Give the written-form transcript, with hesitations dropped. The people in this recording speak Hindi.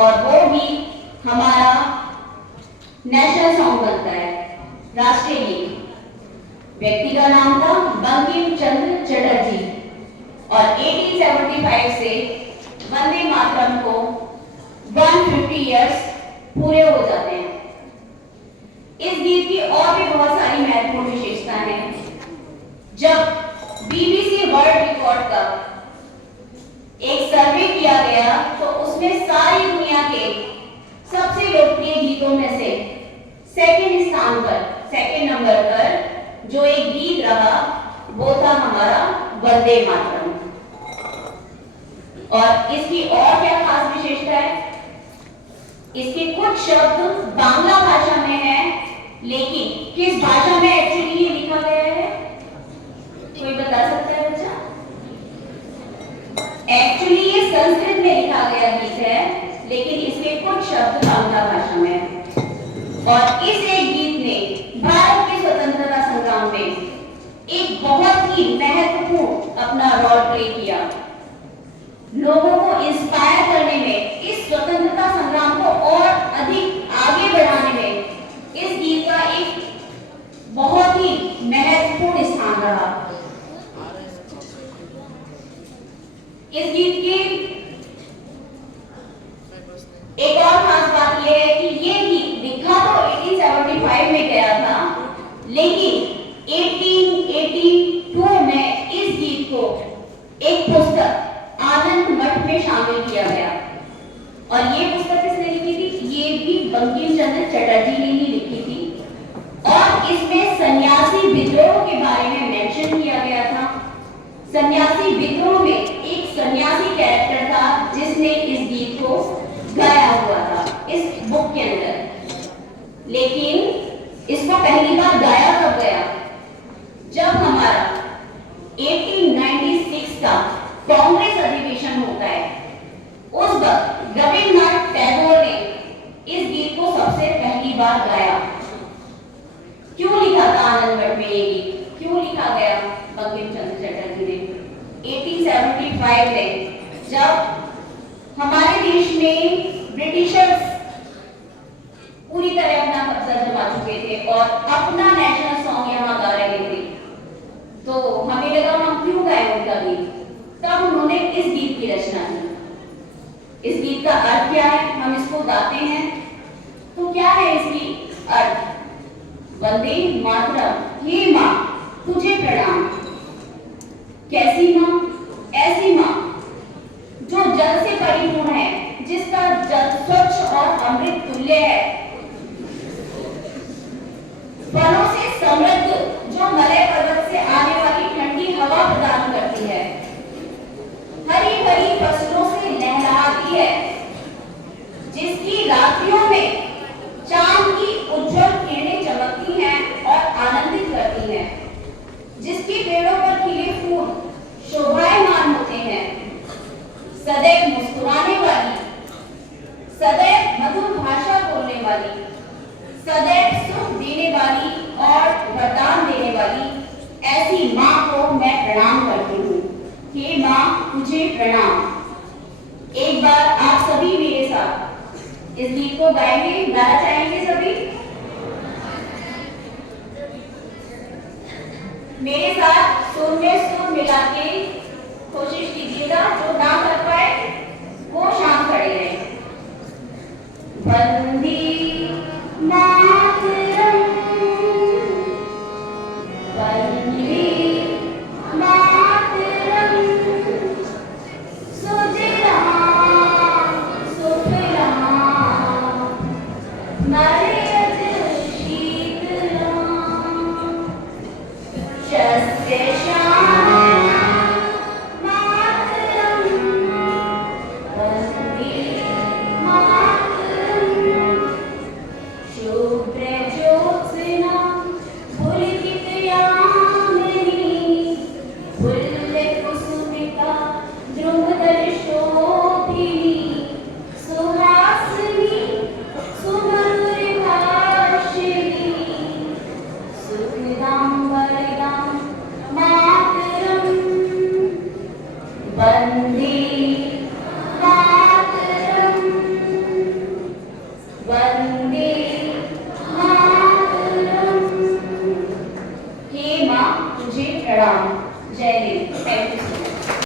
और वो भी हमारा नेशनल सॉन्ग बनता है, राष्ट्रीय गीत। व्यक्ति का नाम था बंकिम चंद्र चटर्जी और 1875 से वंदे मातरम को 150 इयर्स पूरे हो जाते हैं। इस गीत की और भी बहुत सारी महत्वपूर्ण विशेषता हैं। जब BBC वर्ल्ड रिकॉर्ड का एक सर्वे किया गया तो उसमें सारी दुनिया के सबसे लोकप्रिय गीतों में से सेकंड नंबर पर जो एक गीत रहा वो था हमारा वंदे मातरम। और इसकी और क्या खास विशेषता है? इसके कुछ शब्द बांग्ला भाषा में हैं, लेकिन किस भाषा में एक्चुअली ये लिखा गया है? कोई बता सकता है बच्चा? एक्चुअली ये संस्कृत में लिखा गया गीत है, लेकिन इसके कुछ शब्द बांग्ला भाषा में हैं। और इस एक गीत ने भारत के स्वतंत्रता संग्राम में एक बहुत ही महत्वपूर्ण अपना रोल प्ले किया। लोगों को इंस्पायर करने में, इस स्वतंत्रता संग्राम को और अधिक आगे बढ़ाने में इस गीत का एक बहुत ही महत्वपूर्ण स्थान रहा। इस गीत की एक और खास बात यह है कि ये गीत लिखा तो 1875 में गया था, लेकिन 1882 में इस गीत को एक पुस्तक आनंद मठ में शामिल किया गया। और ये पुस्तक किसने लिखी थी? ये भी बंकिम चंद्र चटर्जी ने ही लिखी थी। और इसमें सन्यासी विद्रोह के बारे में मेंशन किया गया था। सन्यासी विद्रोह में एक सन्यासी कैरेक्टर था जिसने इस गीत को गाया हुआ था इस बुक के अंदर। लेकिन इसको पहली बार गाया कब गया? जब हमारा 1896 का कांग्रेस अधिवेशन होता है। उस वक्त रविन्द्रनाथ टैगोर ने इस गीत को सबसे पहली बार गाया। क्यों लिखा था आनंद मठ में ये गीत? क्यों लिखा गया बंकिम चंद्र चटर्जी ने? 1875 में जब हमारे देश में ब्रिटिशर्स पूरी तरह अपना कब्जा जमा चुके थे और अपना नेशनल सॉन्ग यहाँ गा रहे थे, तो हमें लगा हम क्यों गाएं उनका गीत। तब उन्होंने इस गीत की रचना की। इस गीत का अर्थ क्या है? हम इसको गाते हैं तो क्या है इसकी अर्थ? वंदे मातरम, हे मां तुझे प्रणाम। कैसी मां? ऐसी मां जो जल से परिपूर्ण है, जिसका जल स्वच्छ और अमृत तुल्य है, फलों से समृद्ध, जो मलय पर्वत से आने वाली ठंडी हवा प्रदान करती है, हरी भरी फसलों से लहराती है, जिसकी रात्रियों में चांद की उज्जवल किरणें चमकती हैं और आनंदित करती हैं, जिसके पेड़ों पर खिले फूल शोभायमान होते हैं, सदैव मुस्कुराने वाली, सदैव मधुर भाषा बोलने वाली, सदैव सुख देने वाली और वरदान देने वाली, ऐसी मां को मैं प्रणाम करती हूँ। हे मां तुझे प्रणाम। एक बार आप सभी मेरे साथ इस गीत को गाएंगे, गाना चाहेंगे सभी? मेरे साथ सुर में सुर मिला के कोशिश कीजिएगा। जो ना कर पाए वो शांत खड़े रहे। वंदे मातरम, वंदे मातरम, सुजलाम सुफलाम मलयज शीतलाम, शस्य